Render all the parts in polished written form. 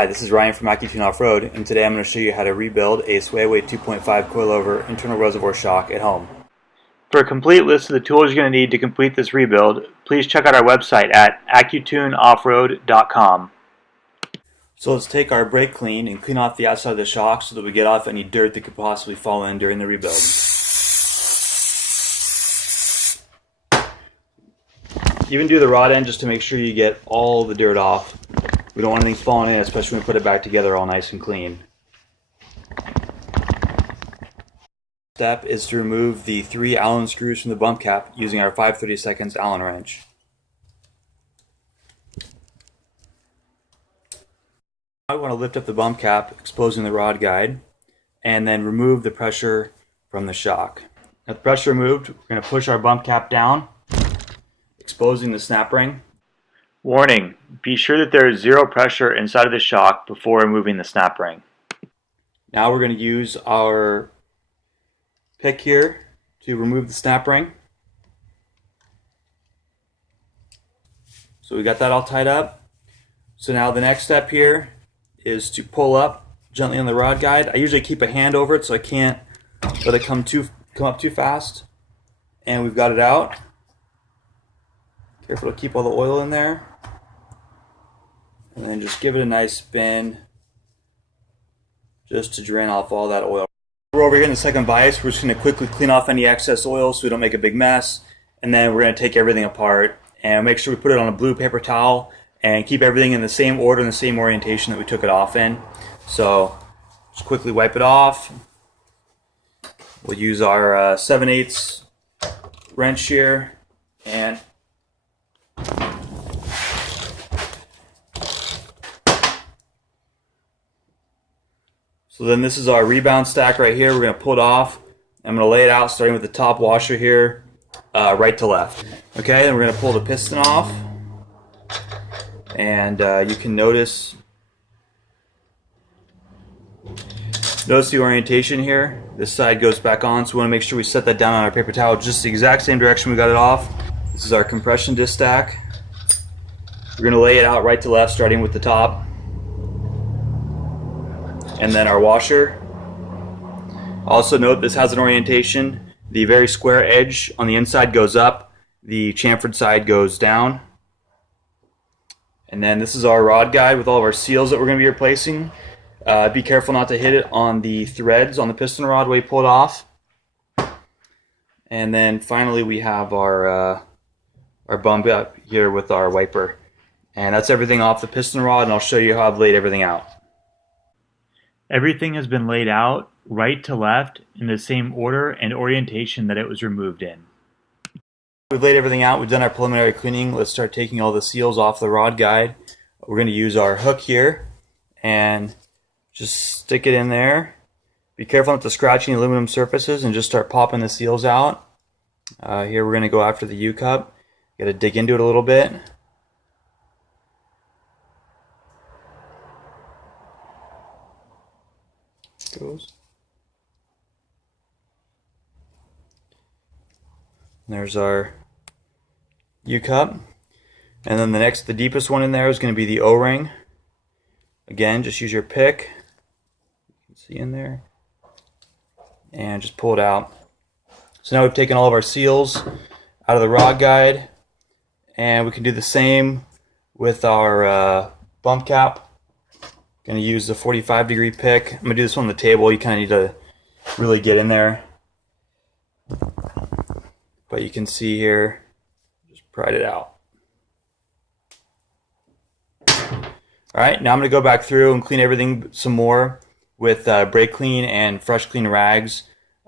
Hi, this is Ryan from AccuTune Off-Road, and today I'm going to show you how to rebuild a Sway 2.5 coilover internal reservoir shock at home. For a complete list of the tools you're going to need to complete this rebuild, please check out our website at AccuTuneOffroad.com. So let's take our brake clean and clean off the outside of the shock so that we get off any dirt that could possibly fall in during the rebuild. Even do the rod end just to make sure you get all the dirt off. We don't want anything falling in, especially when we put it back together all nice and clean. Step is to remove the 3 Allen screws from the bump cap using our 5/32 Allen wrench. Now we want to lift up the bump cap, exposing the rod guide, and then remove the pressure from the shock. Now the pressure removed, we're going to push our bump cap down, exposing the snap ring. Warning: be sure that there is zero pressure inside of the shock before removing the snap ring. Now we're going to use our pick here to remove the snap ring. So we got that all tied up. So now the next step here is to pull up gently on the rod guide. I usually keep a hand over it so I can't let it come up too fast. And we've got it out. Careful to keep all the oil in there. And then just give it a nice spin just to drain off all that oil. We're over here in the second vise. We're just going to quickly clean off any excess oil so we don't make a big mess. And then we're going to take everything apart and make sure we put it on a blue paper towel and keep everything in the same order and the same orientation that we took it off in. So just quickly wipe it off. We'll use our 7/8 wrench here and so then this is our rebound stack right here. We're going to pull it off. I'm going to lay it out starting with the top washer here, right to left. Okay, then we're going to pull the piston off. And you can notice the orientation here. This side goes back on, so we want to make sure we set that down on our paper towel just the exact same direction we got it off. This is our compression disc stack. We're going to lay it out right to left starting with the top. And then our washer. Also note this has an orientation. The very square edge on the inside goes up, the chamfered side goes down. And then this is our rod guide with all of our seals that we're going to be replacing. Be careful not to hit it on the threads on the piston rod when you pull it off. And then finally we have our bump up here with our wiper. And that's everything off the piston rod, and I'll show you how I've laid everything out. Everything has been laid out right to left in the same order and orientation that it was removed in. We've laid everything out. We've done our preliminary cleaning. Let's start taking all the seals off the rod guide. We're going to use our hook here and just stick it in there. Be careful not to scratch any aluminum surfaces and just start popping the seals out. Here we're going to go after the U-cup. Got to dig into it a little bit. Goes. There's our U-cup, and then the deepest one in there is going to be the O-ring. Again, just use your pick. You can see in there, and just pull it out. So now we've taken all of our seals out of the rod guide, and we can do the same with our bump cap. Going to use the 45-degree pick. I'm going to do this one on the table. You kind of need to really get in there. But you can see here, just pried it out. Alright, now I'm going to go back through and clean everything some more with brake clean and fresh clean rags.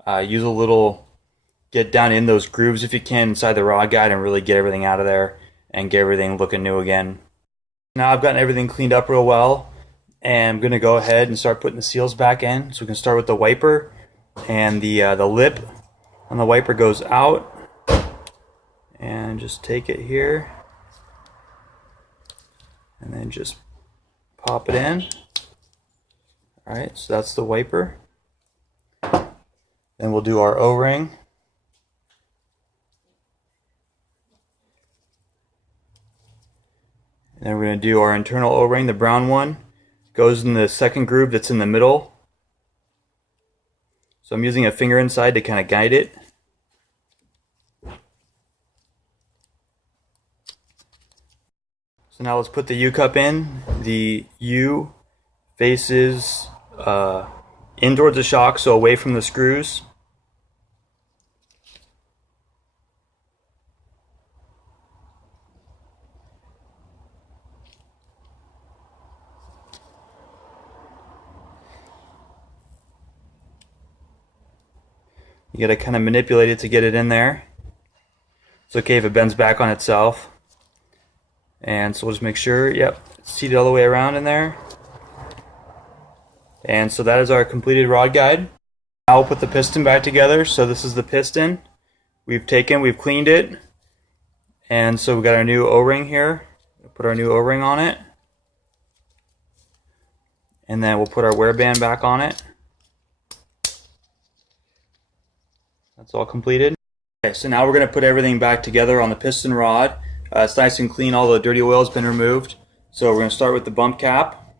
Use a little, get down in those grooves if you can inside the rod guide and really get everything out of there and get everything looking new again. Now I've gotten everything cleaned up real well. And I'm going to go ahead and start putting the seals back in. So we can start with the wiper, and the lip on the wiper goes out. And just take it here, and then just pop it in. Alright, so that's the wiper. Then we'll do our O-ring. And then we're going to do our internal O-ring, the brown one. goes in the second groove that's in the middle. So I'm using a finger inside to kind of guide it. So now let's put the U-cup in. The U faces in towards the shock, so away from the screws. You gotta kind of manipulate it to get it in there. It's okay if it bends back on itself. And so we'll just make sure, yep, it's seated all the way around in there. And so that is our completed rod guide. Now we'll put the piston back together. So this is the piston we've cleaned it. And so we got our new O-ring here. We'll put our new O-ring on it. And then we'll put our wear band back on it. That's all completed. Okay, so now we're going to put everything back together on the piston rod. It's nice and clean, all the dirty oil has been removed. So we're going to start with the bump cap.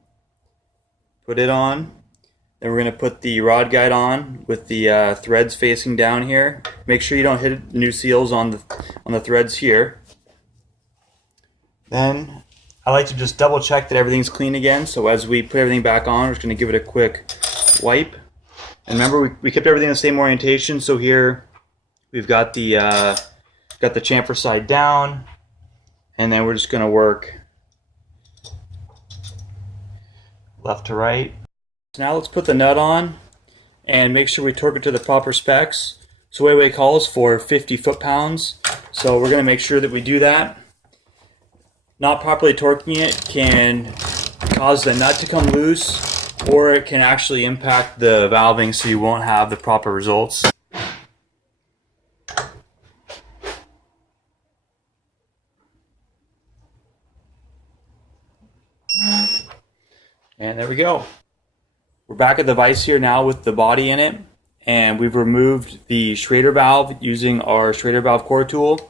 Put it on. Then we're going to put the rod guide on with the threads facing down here. Make sure you don't hit the new seals on the threads here. Then I like to just double check that everything's clean again. So as we put everything back on, we're just going to give it a quick wipe. And remember, we kept everything the same orientation. So here we've got the chamfer side down, and then we're just going to work left to right. So now let's put the nut on and make sure we torque it to the proper specs. So Weiwei calls for 50 foot-pounds. So we're going to make sure that we do that. Not properly torquing it can cause the nut to come loose, or it can actually impact the valving, so you won't have the proper results. And there we go. We're back at the vise here now with the body in it, and we've removed the Schrader valve using our Schrader valve core tool.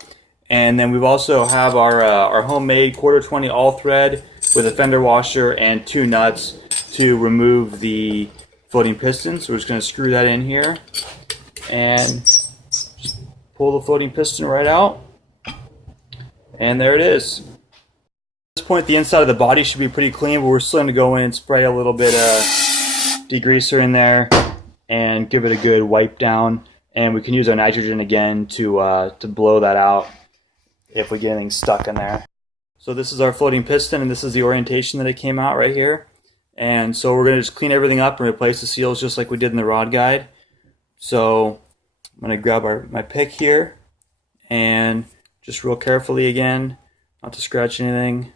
And then we've also have our homemade 1/4-20 all thread with a fender washer and 2 nuts to remove the floating piston. So we're just going to screw that in here and just pull the floating piston right out. And there it is. At this point, the inside of the body should be pretty clean, but we're still going to go in and spray a little bit of degreaser in there and give it a good wipe down. And we can use our nitrogen again to blow that out if we get anything stuck in there. So this is our floating piston, and this is the orientation that it came out right here. And so we're going to just clean everything up and replace the seals just like we did in the rod guide. So I'm going to grab my pick here and just real carefully again, not to scratch anything,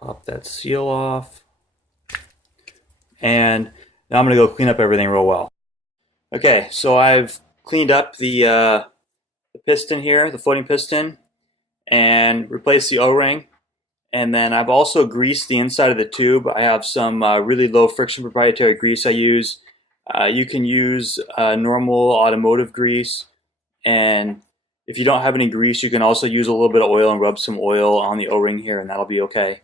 pop that seal off. And now I'm going to go clean up everything real well. Okay, so I've cleaned up the piston here, the floating piston, and replaced the O-ring. And then I've also greased the inside of the tube. I have some really low friction proprietary grease I use. You can use normal automotive grease, and if you don't have any grease, you can also use a little bit of oil and rub some oil on the O-ring here, and that'll be okay.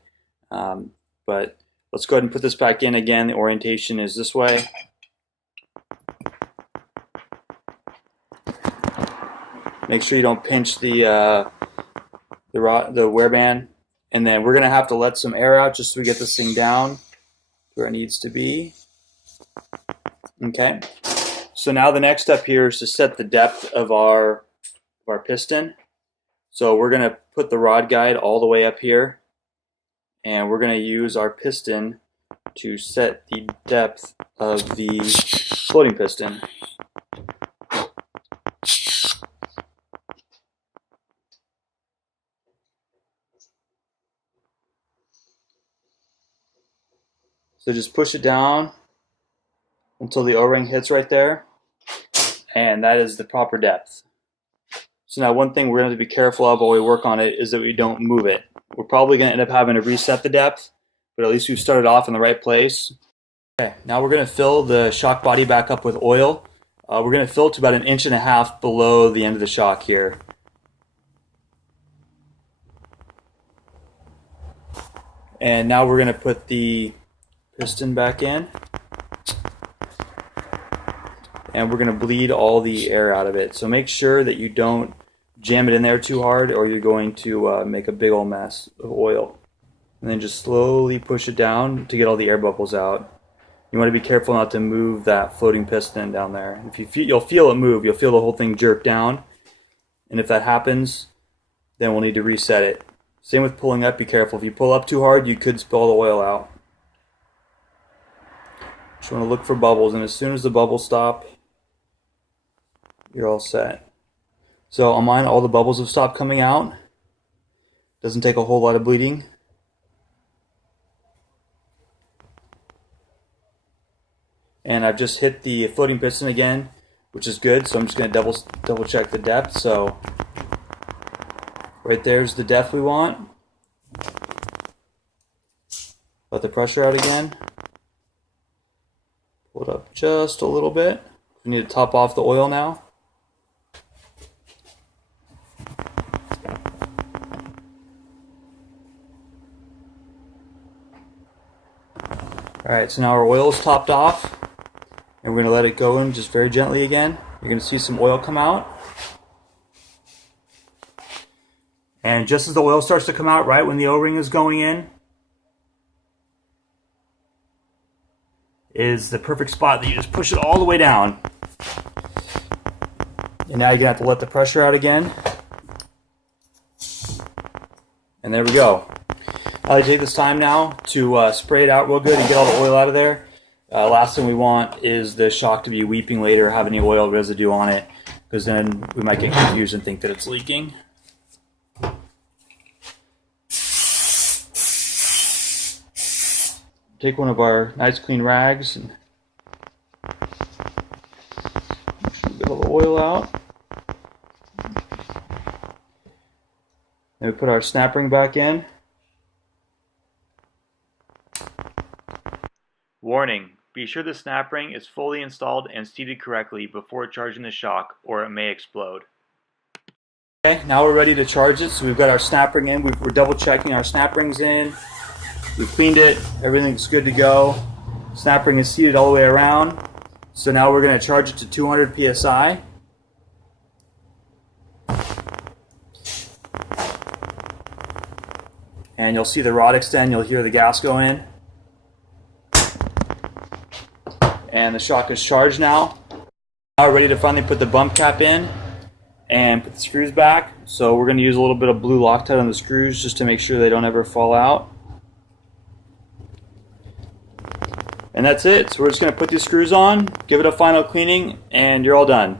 But let's go ahead and put this back in again. The orientation is this way. Make sure you don't pinch the wear band. And then we're going to have to let some air out just so we get this thing down where it needs to be. Okay. So now the next step here is to set the depth of our piston. So we're going to put the rod guide all the way up here, and we're going to use our piston to set the depth of the floating piston. So just push it down until the O-ring hits right there, and that is the proper depth. So now one thing we're going to be careful of while we work on it is that we don't move it. We're probably going to end up having to reset the depth, but at least we've started off in the right place. Okay, now we're going to fill the shock body back up with oil. We're going to fill it to about 1.5 inches below the end of the shock here. And now we're going to put the piston back in. And we're going to bleed all the air out of it. So make sure that you don't jam it in there too hard, or you're going to make a big old mess of oil. And then just slowly push it down to get all the air bubbles out. You want to be careful not to move that floating piston down there. If you feel, you'll feel it move. You'll feel the whole thing jerk down. And if that happens, then we'll need to reset it. Same with pulling up. Be careful. If you pull up too hard, you could spill the oil out. Just want to look for bubbles, and as soon as the bubbles stop, you're all set. So on mine, all the bubbles have stopped coming out. Doesn't take a whole lot of bleeding. And I've just hit the floating piston again, which is good. So I'm just going to double check the depth. So right there's the depth we want. Let the pressure out again. Pull it up just a little bit. We need to top off the oil now. Alright, so now our oil is topped off, and we're going to let it go in just very gently again. You're going to see some oil come out. And just as the oil starts to come out, right when the O-ring is going in, is the perfect spot that you just push it all the way down. And now you're going to have to let the pressure out again. And there we go. I take this time now to spray it out real good and get all the oil out of there. Last thing we want is the shock to be weeping later or have any oil residue on it, because then we might get confused and think that it's leaking. Take one of our nice clean rags and get all the oil out. And we put our snap ring back in. Warning: be sure the snap ring is fully installed and seated correctly before charging the shock, or it may explode. Okay, now we're ready to charge it. So we've got our snap ring in. We're double checking our snap rings in. We've cleaned it. Everything's good to go. Snap ring is seated all the way around. So now we're going to charge it to 200 psi. And you'll see the rod extend. You'll hear the gas go in. And the shock is charged now. Now we're ready to finally put the bump cap in and put the screws back. So we're going to use a little bit of blue Loctite on the screws just to make sure they don't ever fall out. And that's it. So we're just going to put these screws on, give it a final cleaning, and you're all done.